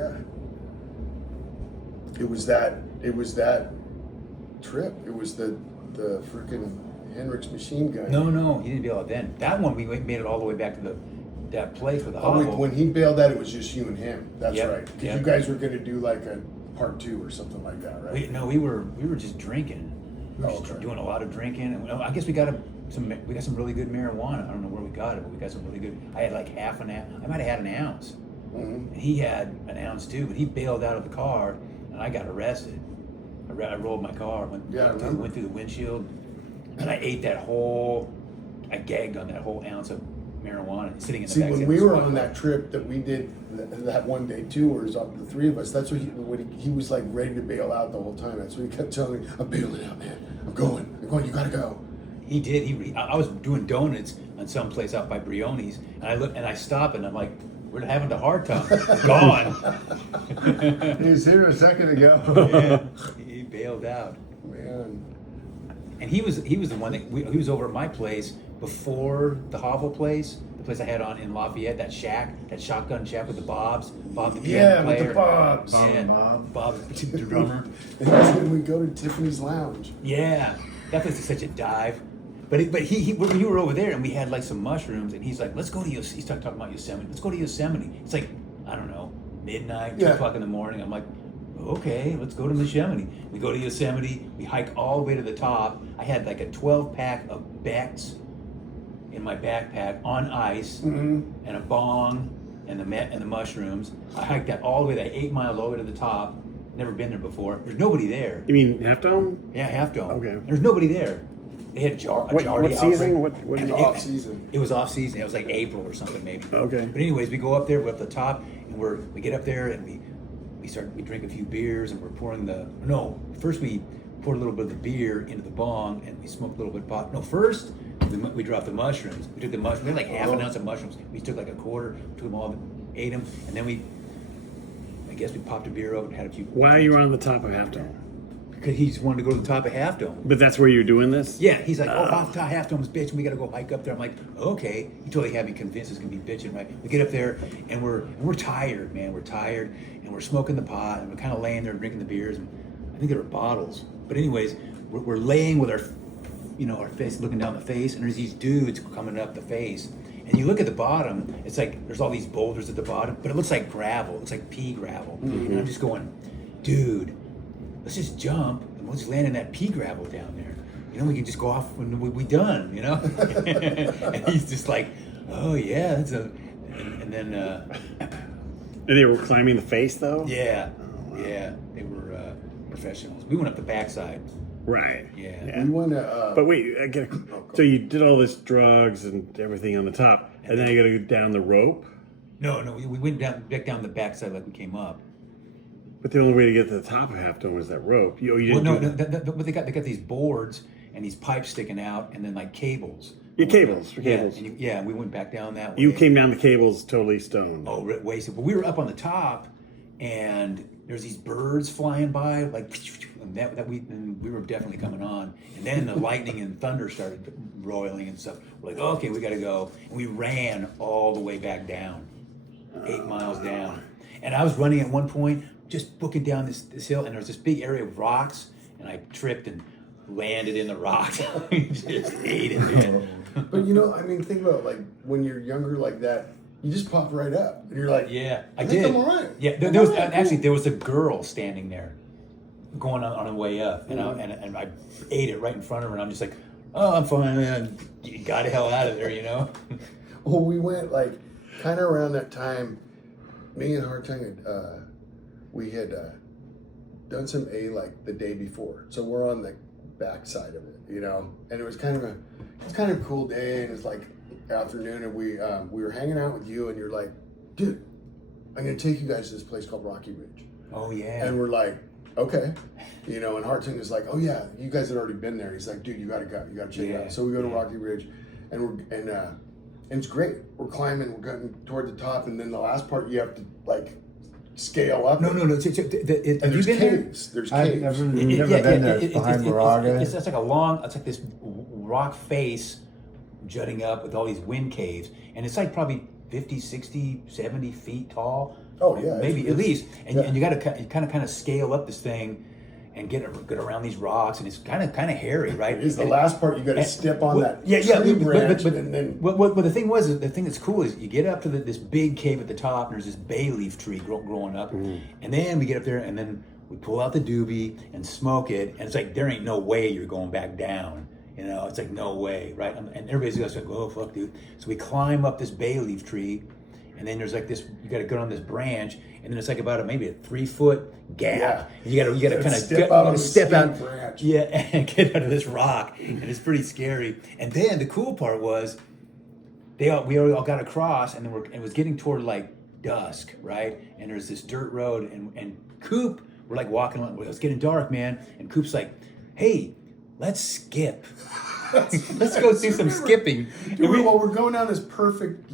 Yeah. It was that trip. It was the freaking Hendrix machine gun. No, he didn't bail out then. That one we made it all the way back to that place with the Oh, hovel. when he bailed out, it was just you and him. That's Yep, right. 'Cause yep. you guys were going to do like a part 2 or something like that, right? We were just drinking. We were just okay. doing a lot of drinking, and I guess we got some really good marijuana. I don't know where we got it, but we got some really good. I had like half an ounce. I might have had an ounce. Mm-hmm. And he had an ounce too, but he bailed out of the car, and I got arrested. I rolled my car, went through the windshield, and I ate I gagged on that whole ounce of marijuana sitting in the back. See, when we were on that trip that we did, that one day tours of the 3 of us, that's what he was like ready to bail out the whole time. That's what he kept telling me, I'm bailing out, man. I'm going, you gotta go. He did. I was doing donuts on some place out by Brioni's, and I look and I stop and I'm like, we're having a hard time. Gone. He was here a second ago. Yeah, he bailed out. Man. And he was the one that he was over at my place before the hovel place, the place I had on in Lafayette, that shotgun shack with the Bob the piano player. With the Bobs. Yeah, Bob the drummer. And that's when we go to Tiffany's Lounge. Yeah, that place is such a dive. But he when you were over there and we had like some mushrooms and he's like, let's go to Yosemite. He's talking about Yosemite. Let's go to Yosemite. It's like, I don't know, midnight, 2 o'clock in the morning. I'm like, okay, let's go to Yosemite. We go to Yosemite. We hike all the way to the top. I had like a 12-pack of Becks in my backpack on ice and a bong and the mushrooms. I hiked that all the way, that 8 miles all the way to the top. Never been there before. There's nobody there. You mean Half Dome? Yeah, Half Dome. Okay. There's nobody there. They had a Jardy What season? What It was off season. It was off season. It was like April or something maybe. Okay. But anyways, we go up there. We're up the top, and we get up there, and we drink a few beers, and we're pouring first we poured a little bit of the beer into the bong, and we smoked a little bit of pot. No, first we dropped the mushrooms. We took the mushrooms. We had like half an ounce of mushrooms. We took like a quarter, took them all, ate them, and then I guess we popped a beer over and had a few. Why are you on the top of Half Dome? Because he just wanted to go to the top of Half Dome. But that's where you're doing this? Yeah, he's like, off top Half Dome's bitch, and we got to go hike up there. I'm like, okay. He totally had me convinced it's gonna be bitching, right? We get up there, and we're tired, man. We're tired, and we're smoking the pot, and we're kind of laying there drinking the beers, and I think there were bottles. But anyways, we're laying with our face, looking down the face, and there's these dudes coming up the face. And you look at the bottom, it's like there's all these boulders at the bottom, but it looks like gravel. It looks like pea gravel. And I'm just going, dude, let's just jump and we'll just land in that pea gravel down there. We can just go off when we done, And he's just like, oh yeah, and then And they were climbing the face though? yeah, they were professionals. We went up the backside. Right. Yeah. We went to. But wait, so you did all this drugs and everything on the top, and then you got to go down the rope? No, we went back down the backside like we came up. But the only way to get to the top of Half Dome was that rope. You didn't But they got these boards and these pipes sticking out, and then like cables. Your cables. Yeah, we went back down that way. You came down the cables totally stoned. Oh, wasted. But we were up on the top, and there's these birds flying by, like, and we were definitely coming on. And then the lightning and thunder started roiling and stuff. We're like, okay, we got to go. And we ran all the way back down, 8 miles down. And I was running at one point, just booking down this hill, and there was this big area of rocks, and I tripped and landed in the rocks. Just ate it, man. But think about like when you're younger like that, you just pop right up, and you're like, Yeah, I think did. I'm all right. Yeah, there was actually there was a girl standing there, going on her way up, and I ate it right in front of her, and I'm just like, oh, I'm fine, man. You got the hell out of there, Well, we went like kind of around that time. Me and Hartung had done some like the day before, so we're on the back side of it, and it was kind of a cool day, and it's like afternoon, and we were hanging out with you, and you're like, dude, I'm gonna take you guys to this place called Rocky Ridge. Oh yeah. And we're like, okay, and Hartung is like, oh yeah, you guys had already been there. He's like, dude, you gotta go, you gotta check it out. So we go to Rocky Ridge, and it's great. We're climbing, we're going toward the top, and then the last part you have to like scale up. No. And there's caves. There's I've caves. never been there. It's behind Moraga. It's like this rock face jutting up with all these wind caves, and it's like probably 50, 60, 70 feet tall. Oh yeah, maybe it's- at least. And, yeah. and you got to kind of scale up this thing and get around these rocks, and it's kind of hairy, right? It is the And- last part. You got to and- step on well, that tree branch, but, and then what the thing was, the thing that's cool is you get up to this big cave at the top, and there's this bay leaf tree growing up, and then we get up there, and then we pull out the doobie and smoke it, and it's like there ain't no way you're going back down. You know, it's like no way, right? And everybody's just like, oh fuck, dude. So we climb up this bay leaf tree, and then there's like this. You got to go on this branch, and then it's like about maybe a 3-foot gap. Yeah. And you got to kind of step out on the step skinny out, branch. yeah, and get out of this rock, and it's pretty scary. And then the cool part was, we all got across, and then it was getting toward like dusk, right? And there's this dirt road, and Coop, we're like walking along. It was getting dark, man, and Coop's like, "Hey, let's skip. Let's go do some skipping." Dude, And while we're going down this perfect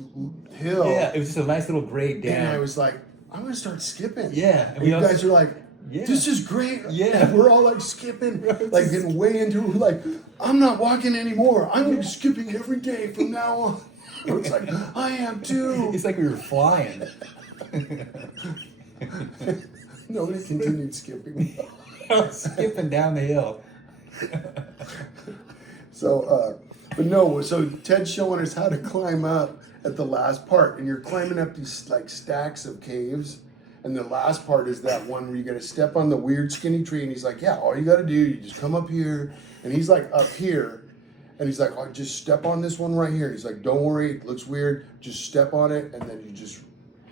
hill, yeah, it was just a nice little grade down. and I was like, I'm gonna start skipping. Yeah, and you guys are like, Yeah. this is great. Yeah. And we're all like skipping, like getting way into it. Like, I'm not walking anymore. I'm skipping every day from now on. It's like, I am too. It's like we were flying. Nobody continued skipping. Skipping down the hill. So, but no, so Ted's showing us how to climb up at the last part, and you're climbing up these like stacks of caves, and the last part is that one where you got to step on the weird skinny tree, and he's like, yeah, all you got to do, you just come up here, and he's like up here, and he's like, oh, just step on this one right here. He's like, don't worry, it looks weird, just step on it, and then you just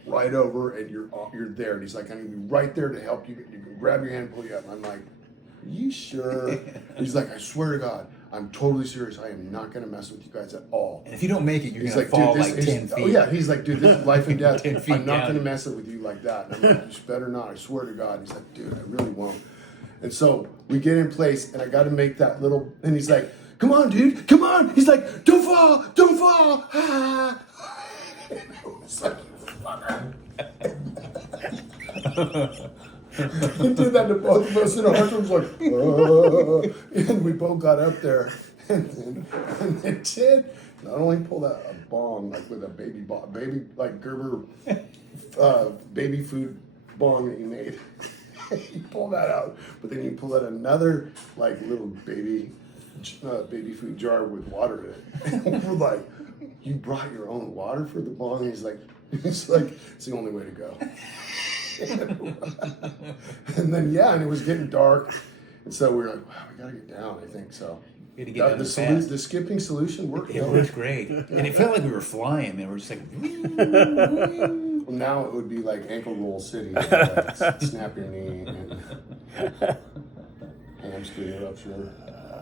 right over, and you're there, and he's like, I'm gonna be right there to help you. You can grab your hand, pull you up. And I'm like, are you sure? He's like, I swear to God, I'm totally serious. I am not gonna mess with you guys at all. And if you don't make it, you're He's gonna like, fall dude, like this 10 is, feet. oh yeah, he's like, dude, this is life and death. 10 feet I'm not down. gonna mess it with you like that. And I'm like, you just better not. I swear to God. He's like, dude, I really won't. And so we get in place, and I got to make that little. And he's like, come on, dude, come on. He's like, don't fall, don't fall. Ah. And I was like, fucker. He did that to both of us, and our husband was like, and we both got up there, and then Ted not only pulled out a bong, like with a baby like Gerber baby food bong that he made. He pulled that out, but then he pulled out another like little baby food jar with water in it. And we're like, you brought your own water for the bong? And he's like, it's the only way to go. And then and it was getting dark, and so we were like, wow, we gotta get down. I think so. We had to get down fast. The skipping solution worked. It worked great, and it felt like we were flying. Man, we're just like, Well, now it would be like ankle roll city, like, snap your knee, and hamstring rupture.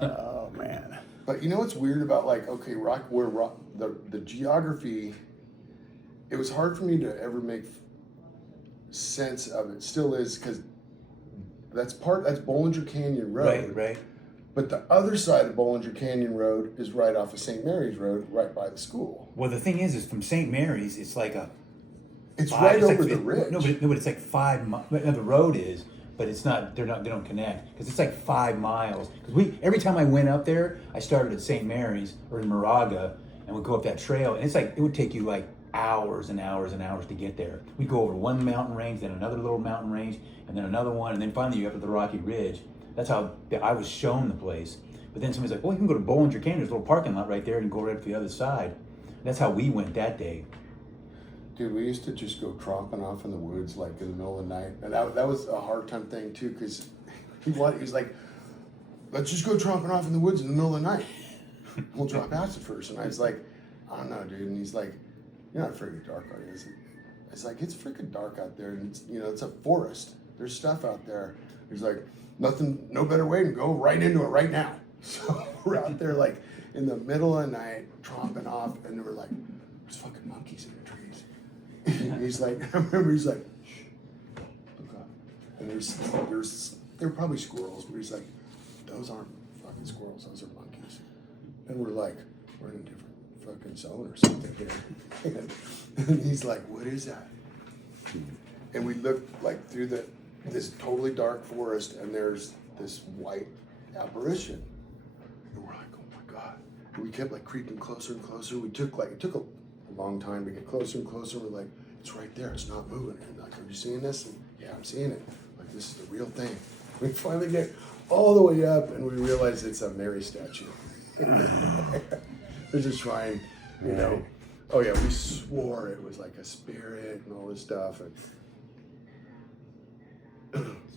Oh man. But you know what's weird about like the geography? It was hard for me to ever make sense of it. Still is, because that's Bollinger Canyon Road. right. But the other side of Bollinger Canyon Road is right off of St. Mary's Road, right by the school. Well, the thing is from St. Mary's, it's like a. It's right it's over like, the ridge. No, but it's like 5 miles. The road is, but it's not. They don't connect because it's like 5 miles. Because every time I went up there, I started at St. Mary's or in Moraga, and would go up that trail, and it's like it would take you like hours and hours and hours to get there. We'd go over one mountain range, then another little mountain range, and then another one, and then finally you up to the Rocky Ridge. That's how I was shown the place. But then somebody's like, well, you can go to Bollinger Canyon. There's a little parking lot right there and go right up to the other side. That's how we went that day. Dude, we used to just go tromping off in the woods like in the middle of the night. And that was a hard time thing too, because he was like, let's just go tromping off in the woods in the middle of the night. We'll drop acid first. And I was like, I don't know, dude. And he's like, you're not afraid of dark, are you? It's like, it's freaking dark out there. And it's a forest. There's stuff out there. He's like, no better way than go right into it right now. So we're out there like in the middle of the night, tromping off, and they were like, there's fucking monkeys in the trees. And he's like, I remember he's like, shh, look up. And they're probably squirrels, but he's like, those aren't fucking squirrels, those are monkeys. And we're like, we're in a different fucking zone or something here. And he's like, what is that? And we looked like through this totally dark forest, and there's this white apparition. And we're like, oh my God. And we kept like creeping closer and closer. It took a long time to get closer and closer. We're like, it's right there. It's not moving. And like, are you seeing this? And, yeah, I'm seeing it. Like, this is the real thing. We finally get all the way up, and we realize it's a Mary statue. There's a shrine, you know. Oh yeah, we swore it was like a spirit and all this stuff. And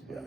yeah.